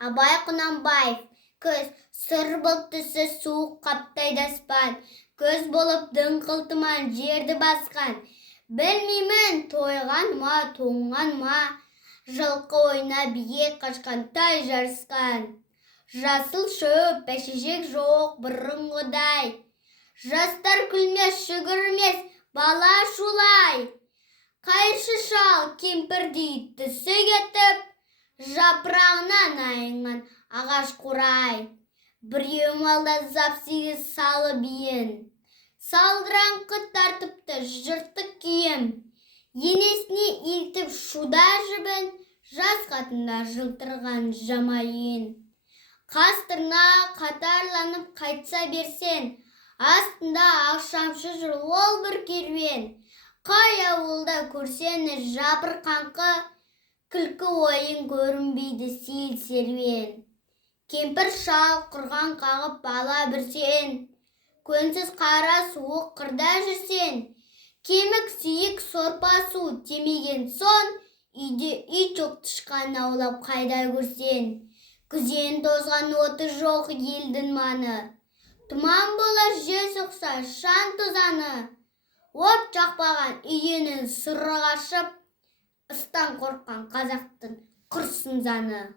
Абай Құнанбаев. Көз сыр бұлттысы суық қаптайды аспан, көз болып дыңқылтыман жерді басқан. Білмеймін, тойған ма, тоңған ма, жылқы ойна бие қашқантай жарысқан. Жасыл шөп, бәшешек жоқ бұрынғыдай, жастар күлмес, жүгірмес, бала шулай. Қайыршы шал кемпірдей түсі кетіп, жапырағынан айынған ағаш қурай. Біреу малдасап сегіз салы биін, салдыраңқы тартыпты жыртық киім. Енесіне илтіп шуда жібін, жас қатындар жылтырған жамайын. Қастырна қатарланып қайтса берсен, астында ақшамшы жүр ол бір керуен. Қай ауылда көрсені жабырқаңқы, күлкі ойын көрінбейді сейіл серуен. Кемпір шал құрған қағып бала бірсен, көнсіз қара суық қырда жүрсен. Кемік сүйік сорпа су темеген сон, үйде үй жоқ тышқан аулап қайда көрсен. Күзен тозған оты жоқ елдің маны, тұман болар жел соқса шаң тозаны. От жақпаған үйенің сыры қашып, ыстан қорыққан қазақтың құрсын заны.